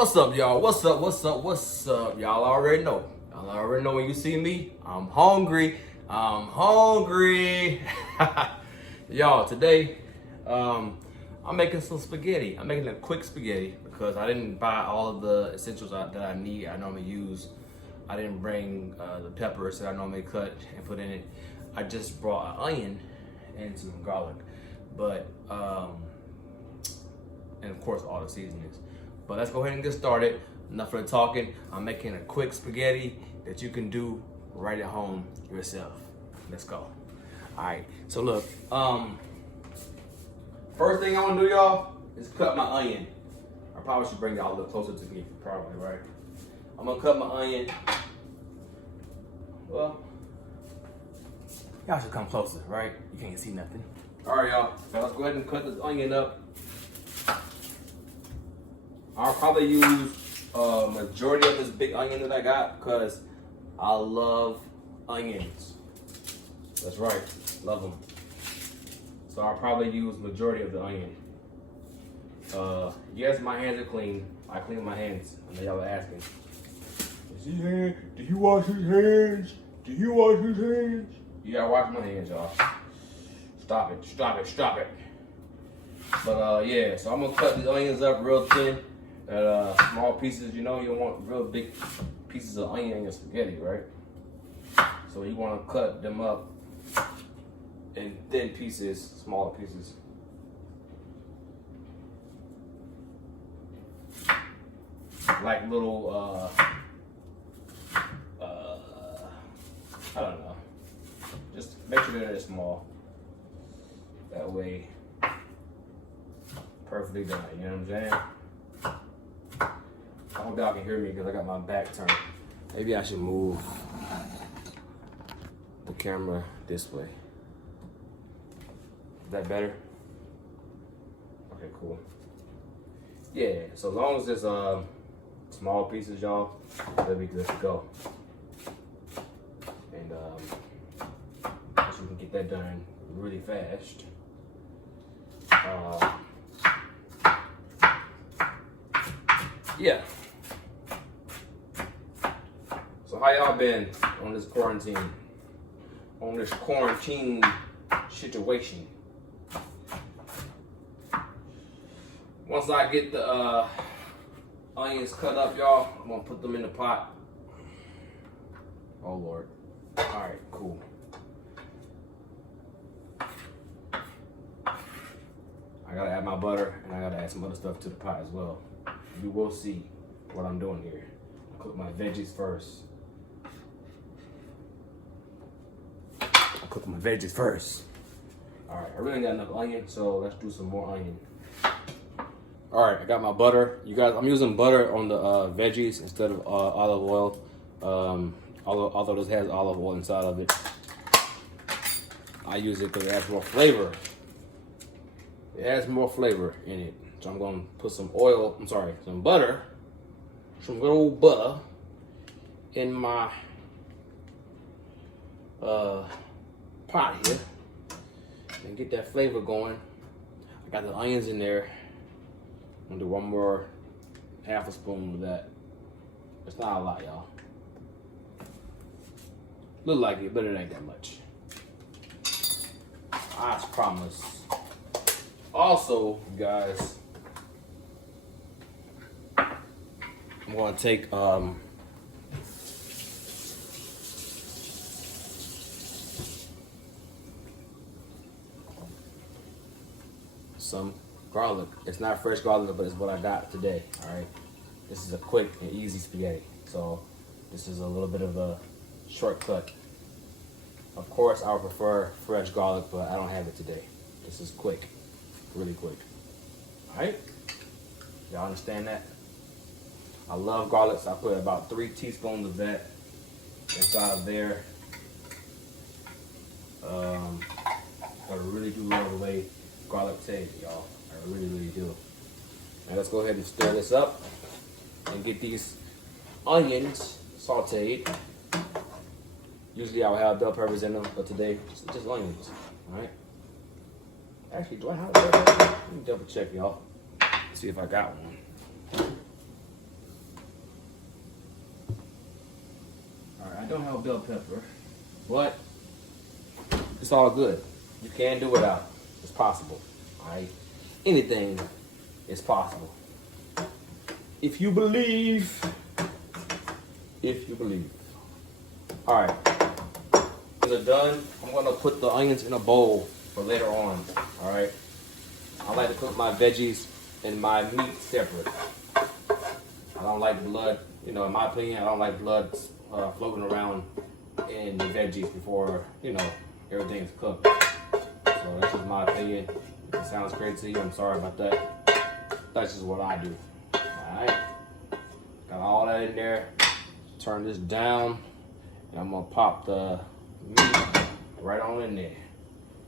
What's up, y'all? What's up? What's up? What's up? Y'all already know. Y'all already know when you see me, I'm hungry. I'm hungry. Y'all, today, I'm making some spaghetti. I'm making a quick spaghetti because I didn't buy all of the essentials that I need, I normally use. I didn't bring the peppers that I normally cut and put in it. I just brought an onion and some garlic, but and of course all the seasonings. But let's go ahead and get started. Enough of the talking. I'm making a quick spaghetti that you can do right at home yourself. Let's go. All right. So look, first thing I want to do, y'all, is cut my onion. I probably should bring y'all a little closer to me, probably, right? I'm gonna cut my onion. Well, y'all should come closer, right? You can't see nothing. All right, y'all. So let's go ahead and cut this onion up. I'll probably use a majority of this big onion that I got because I love onions. That's right, love them. So I'll probably use majority of the onion. Yes, my hands are clean. I clean my hands. I know y'all are asking. Do you wash his hands? Do you wash his hands? You gotta wash my hands, y'all. Stop it, stop it, stop it. But yeah, so I'm gonna cut these onions up real thin. Small pieces, you know, you don't want real big pieces of onion in your spaghetti, right? So you want to cut them up in thin pieces, smaller pieces. Like little, I don't know. Just make sure they're small. That way, perfectly done, you know what I'm saying? I hope y'all can hear me because I got my back turned. Maybe I should move the camera this way. Is that better? Okay, cool. Yeah, so as long as it's small pieces, y'all, that'll be good to go. And so we can get that done really fast. Yeah. So how y'all been on this quarantine? On this quarantine situation? Once I get the onions cut up, y'all, I'm gonna put them in the pot. Oh Lord. Alright, cool. I gotta add my butter and I gotta add some other stuff to the pot as well. You will see what I'm doing here. I'll cook my veggies first. All right, I really got enough onion, so let's do some more onion. All right, I got my butter. You guys, I'm using butter on the veggies instead of olive oil. Although this has olive oil inside of it, I use it because it has more flavor. It has more flavor in it. So I'm gonna put some some butter, some good old butter in my pot here and get that flavor going. I got the onions in there. I'm gonna do one more half a spoon of that. It's not a lot, y'all. Look like it, but it ain't that much. I promise. Also, you guys, I'm gonna take some garlic. It's not fresh garlic, but it's what I got today. All right, this is a quick and easy spaghetti, so this is a little bit of a shortcut. Of course, I would prefer fresh garlic, but I don't have it today. This is quick, really quick. All right, y'all understand that? I love garlic, so I put about 3 teaspoons of that inside of there. I really do love the way garlic tastes, y'all. I really, really do. Now let's go ahead and stir this up and get these onions sauteed. Usually I would have bell peppers in them, but today it's just onions. All right. Actually, do I have bell peppers? Let me double check, y'all. See if I got one. bell pepper, but it's all good. You can do without. It's possible. All right, anything is possible if you believe. If you believe. All right, when they're done, I'm gonna put the onions in a bowl for later on. All right, I like to cook my veggies and my meat separate. I don't like blood. You know, in my opinion, I don't like blood floating around in the veggies before, you know, everything's cooked. So that's just my opinion. If it sounds crazy to you, I'm sorry about that. That's just what I do. Alright. Got all that in there. Turn this down. And I'm gonna pop the meat right on in there.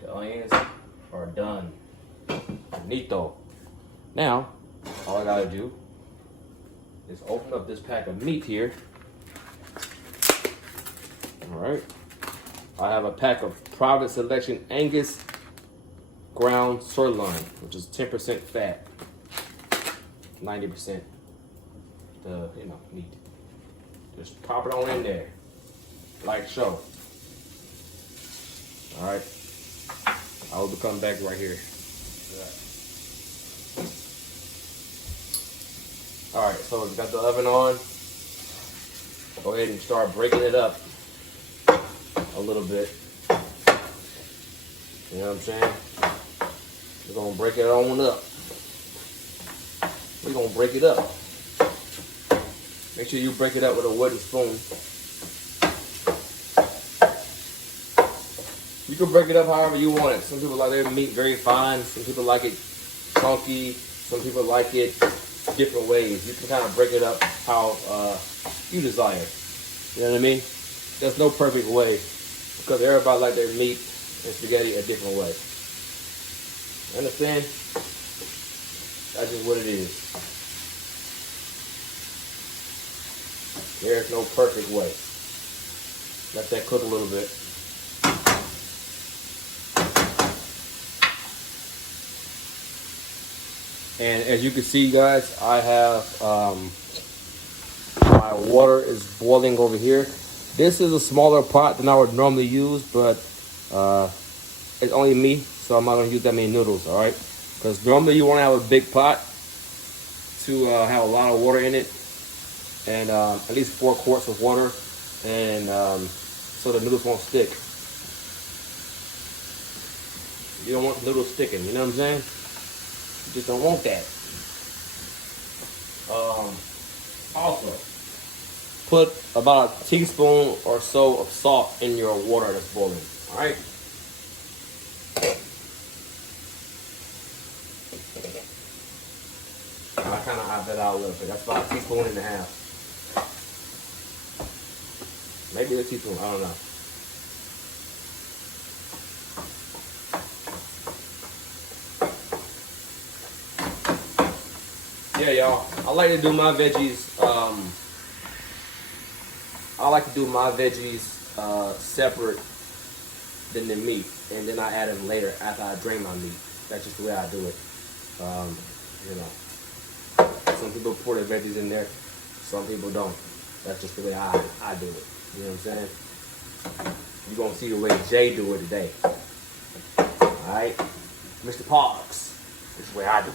The onions are done. Neato. Now, all I gotta do is open up this pack of meat here. All right. I have a pack of Private Selection Angus ground sirloin, which is 10% fat, 90% the meat. Just pop it on in there, like so. All right. I will come back right here. All right, so we've got the oven on. Go ahead and start breaking it up a little bit. You know what I'm saying? We're gonna break it on up. We're gonna break it up. Make sure you break it up with a wooden spoon. You can break it up however you want it. Some people like their meat very fine. Some people like it chunky. Some people like it different ways. You can kind of break it up how you desire. You know what I mean? There's no perfect way because everybody like their meat and spaghetti a different way. Understand? That's just what it is. There's no perfect way. Let that cook a little bit. And as you can see, guys, I have my water is boiling over here. This is a smaller pot than I would normally use, but it's only me, so I'm not gonna use that many noodles, all right? Because normally you want to have a big pot to have a lot of water in it, and at least 4 quarts of water, and so the noodles won't stick. You don't want the noodles sticking, you know what I'm saying? You just don't want that. Also, put about a teaspoon or so of salt in your water that's boiling. All right. I kind of add that out a little bit. That's about a teaspoon and a half. Maybe a teaspoon. I don't know. Yeah, y'all. I like to do my veggies. Separate than the meat, and then I add them later after I drain my meat. That's just the way I do it. You know, some people pour their veggies in there, some people don't. That's just the way I do it. You know what I'm saying? You're gonna see the way Jay do it today. All right, Mr. Parks. This is the way I do it.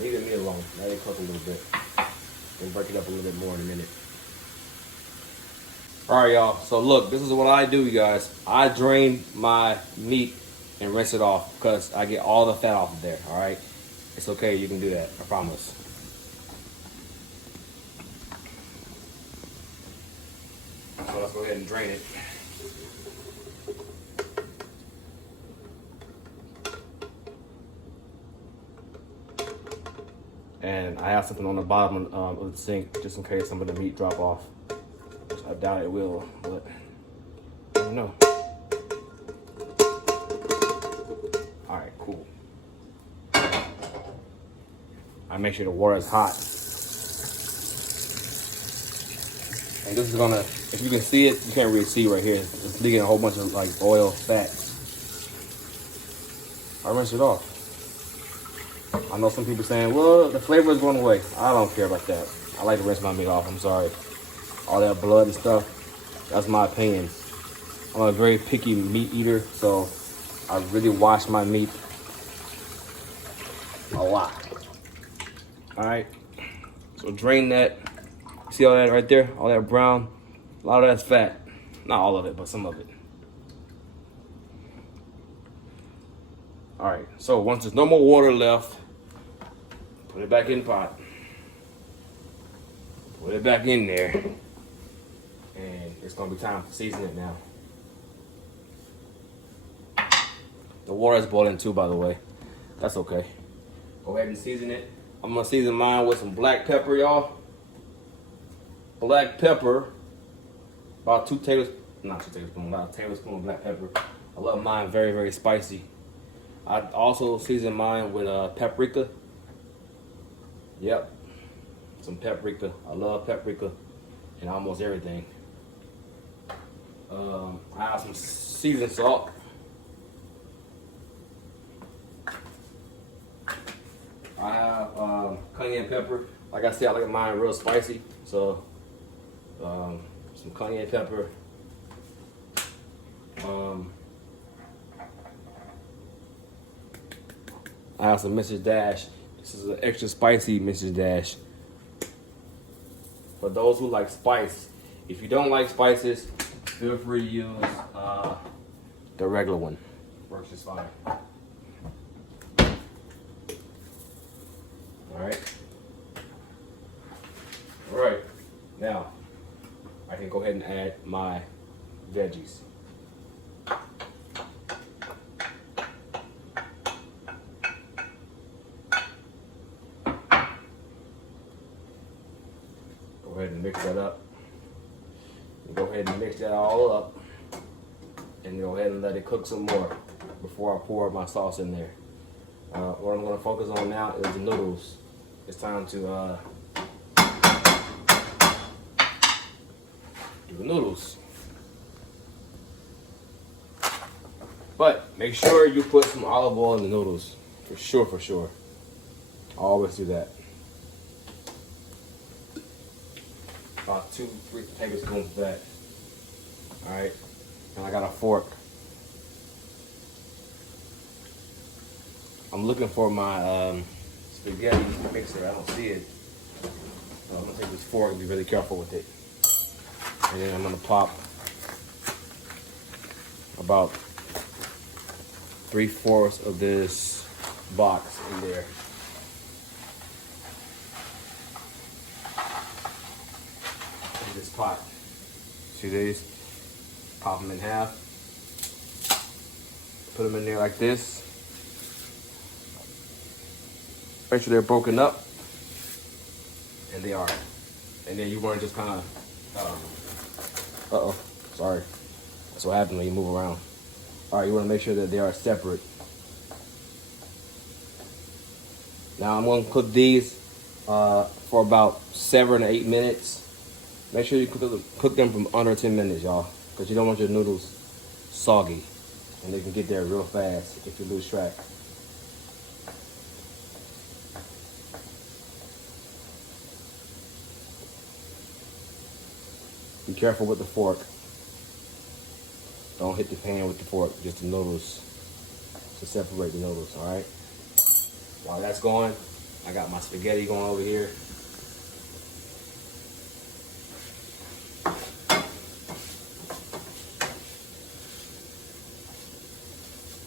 Leave the meat alone. Let it cook a little bit. We'll break it up a little bit more in a minute. Alright, y'all. So look, this is what I do, you guys. I drain my meat and rinse it off because I get all the fat off of there. Alright? It's okay, you can do that. I promise. So let's go ahead and drain it. And I have something on the bottom of the sink just in case some of the meat drop off. I doubt it will, but I don't know. All right, cool. I make sure the water is hot. And this is gonna, if you can see it, you can't really see right here. It's leaking a whole bunch of like oil, fat. I rinse it off. I know some people saying, well, the flavor is going away. I don't care about that. I like to rinse my meat off, I'm sorry. All that blood and stuff, that's my opinion. I'm a very picky meat eater, so I really wash my meat a lot. All right, so drain that. See all that right there? All that brown? A lot of that's fat. Not all of it, but some of it. All right, so once there's no more water left, put it back in the pot. Put it back in there. And it's gonna be time to season it now. The water is boiling too, by the way. That's okay. Go ahead and season it. I'm gonna season mine with some black pepper, y'all. Black pepper, about 2 tablespoons, not 2 tablespoons, about a tablespoon of black pepper. I love mine very, very spicy. I also season mine with paprika. Yep, some paprika. I love paprika in almost everything. I have some seasoned salt. I have cayenne pepper. Like I said, I like mine real spicy, so some cayenne pepper. I have some Mrs. Dash. This is an extra spicy Mrs. Dash. For those who like spice, if you don't like spices, feel free to use the regular one. Works just fine. All right. Now, I can go ahead and add my veggies. Go ahead and mix that up. Go ahead and mix that all up. And go ahead and let it cook some more before I pour my sauce in there. What I'm going to focus on now is the noodles. It's time to do the noodles. But make sure you put some olive oil in the noodles. For sure, for sure. I always do that. About 2-3 tablespoons of that. Alright. And I got a fork. I'm looking for my spaghetti mixer. I don't see it. So I'm gonna take this fork and be really careful with it. And then I'm gonna pop about 3/4 of this box in there. In this pot. See these? Pop them in half. Put them in there like this. Make sure they're broken up. And they are. And then you want to just kind of, uh-oh, sorry. That's what happens when you move around. All right, you want to make sure that they are separate. Now I'm going to cook these for about 7 to 8 minutes. Make sure you cook them from under 10 minutes, y'all, because you don't want your noodles soggy, and they can get there real fast if you lose track. Be careful with the fork. Don't hit the pan with the fork, just the noodles, to separate the noodles, all right? While that's going, I got my spaghetti going over here.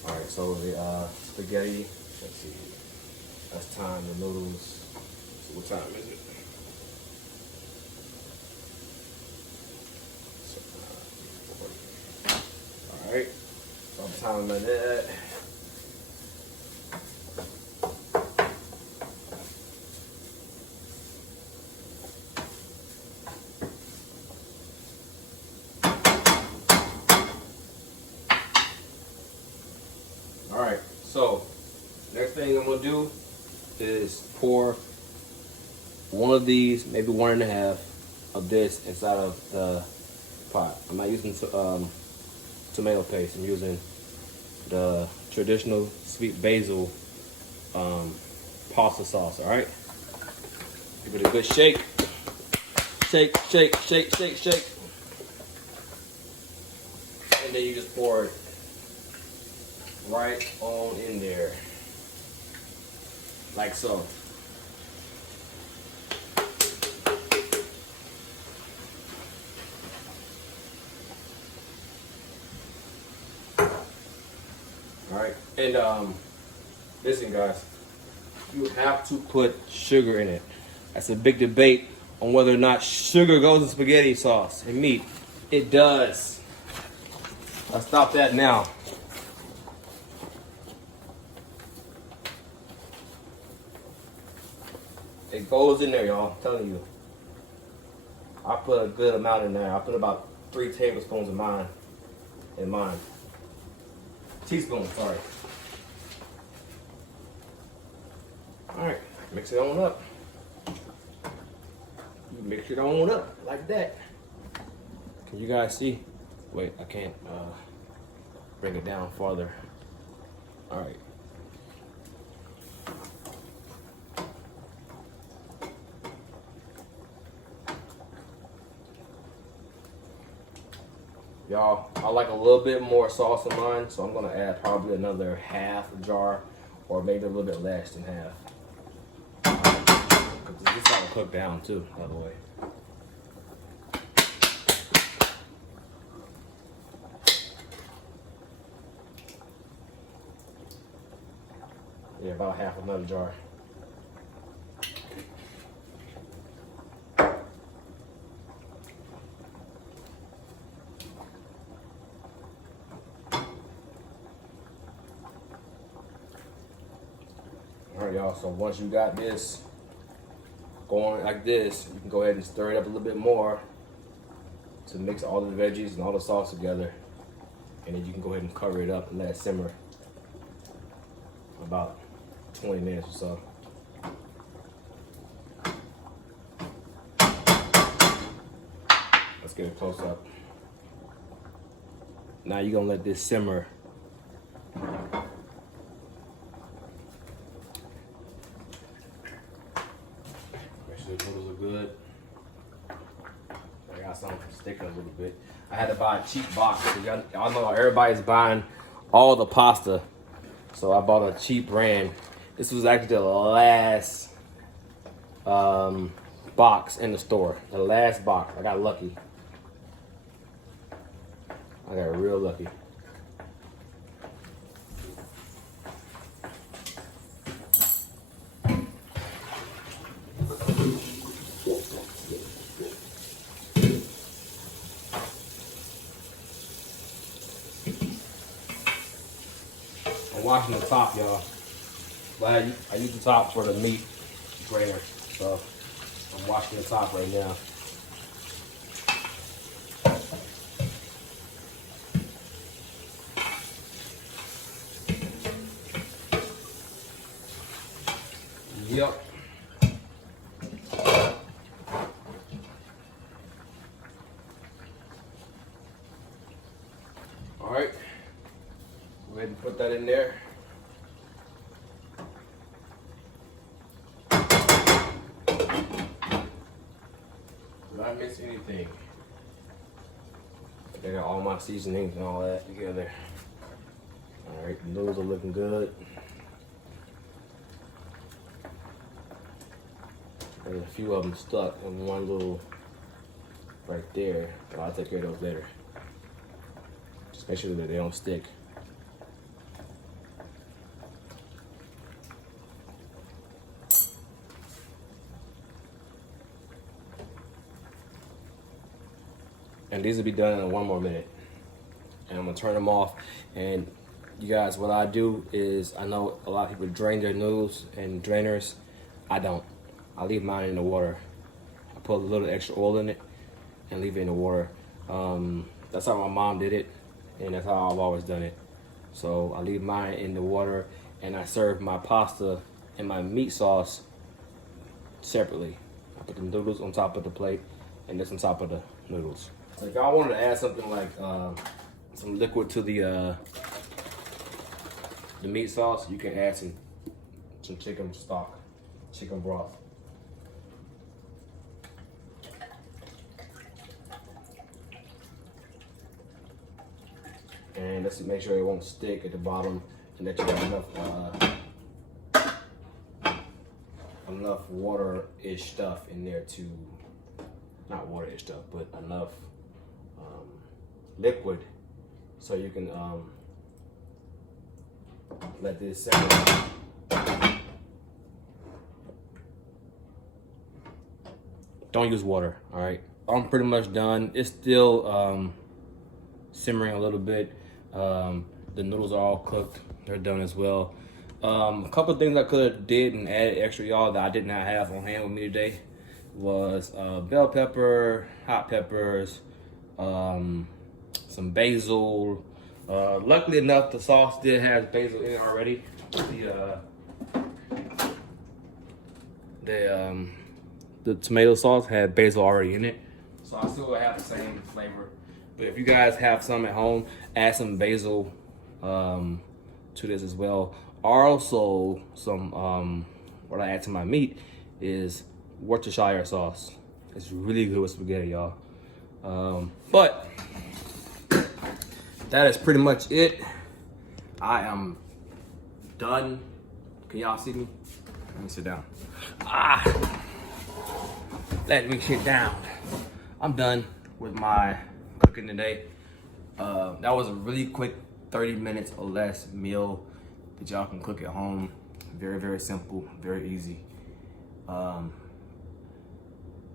All right, so the spaghetti, let's see, that's time, the noodles, so what time is it? Alright, so I'm timing my that. Alright, so next thing I'm gonna do is pour one of these, maybe 1.5, of this inside of the pot. I'm not using tomato paste. I'm using the traditional sweet basil pasta sauce. All right. Give it a good shake. Shake, shake, shake, shake, shake. And then you just pour it right on in there. Like so. Alright, and listen guys, you have to put sugar in it. That's a big debate on whether or not sugar goes in spaghetti sauce and meat. It does. I'll stop that now. It goes in there, y'all. I'm telling you. I put a good amount in there. I put about 3 tablespoons of mine in mine. Teaspoon, sorry. Alright, mix it on up. You mix it on up like that. Can you guys see? Wait, I can't bring it down farther. Alright. Y'all, I like a little bit more sauce in mine, so I'm gonna add probably another half a jar, or maybe a little bit less than half. Because this is how to cook down too, by the way. Yeah, about half another jar. Alright y'all, so once you got this going like this, you can go ahead and stir it up a little bit more to mix all the veggies and all the sauce together. And then you can go ahead and cover it up and let it simmer about 20 minutes or so. Let's get a close up. Now you're gonna let this simmer. Make sure the noodles are good. I got something sticking a little bit. I had to buy a cheap box. Y'all know everybody's buying all the pasta. So I bought a cheap brand. This was actually the last box in the store. The last box. I got lucky. I got real lucky. I'm washing the top, y'all. But I use the top for the meat drainer. So I'm washing the top right now. Yep. All right. Go ahead and put that in there. Did I miss anything? I got all my seasonings and all that together. All right, the noodles are looking good. There's a few of them stuck in one little right there, but I'll take care of those later. Just make sure that they don't stick. And these will be done in 1 more minute. And I'm gonna turn them off. And you guys, what I do is, I know a lot of people drain their noodles in drainers. I don't. I leave mine in the water. I put a little extra oil in it and leave it in the water. That's how my mom did it, and that's how I've always done it. So I leave mine in the water, and I serve my pasta and my meat sauce separately. I put the noodles on top of the plate, and this on top of the noodles. So if y'all wanted to add something like some liquid to the meat sauce, you can add some chicken stock, chicken broth. And let's make sure it won't stick at the bottom, and that you have enough water-ish stuff in there to, not water-ish stuff, but enough liquid so you can let this settle. Don't use water, all right? I'm pretty much done. It's still simmering a little bit. The noodles are all cooked. They're done as well. A couple of things I could have did and added extra, y'all, that I did not have on hand with me today was bell pepper, hot peppers, some basil. Luckily enough, the sauce did have basil in it already. The tomato sauce had basil already in it, so I still have the same flavor. But if you guys have some at home, add some basil to this as well. Also, some what I add to my meat is Worcestershire sauce. It's really good with spaghetti, y'all. But that is pretty much it. I am done. Can y'all see me? Let me sit down. Let me sit down. I'm done with my cooking today. That was a really quick 30 minutes or less meal that y'all can cook at home. Very, very simple, very easy.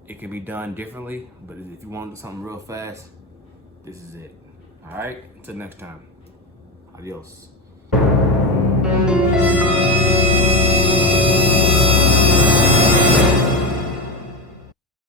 It can be done differently, but if you want to do something real fast, this is it. All right, until next time, adios.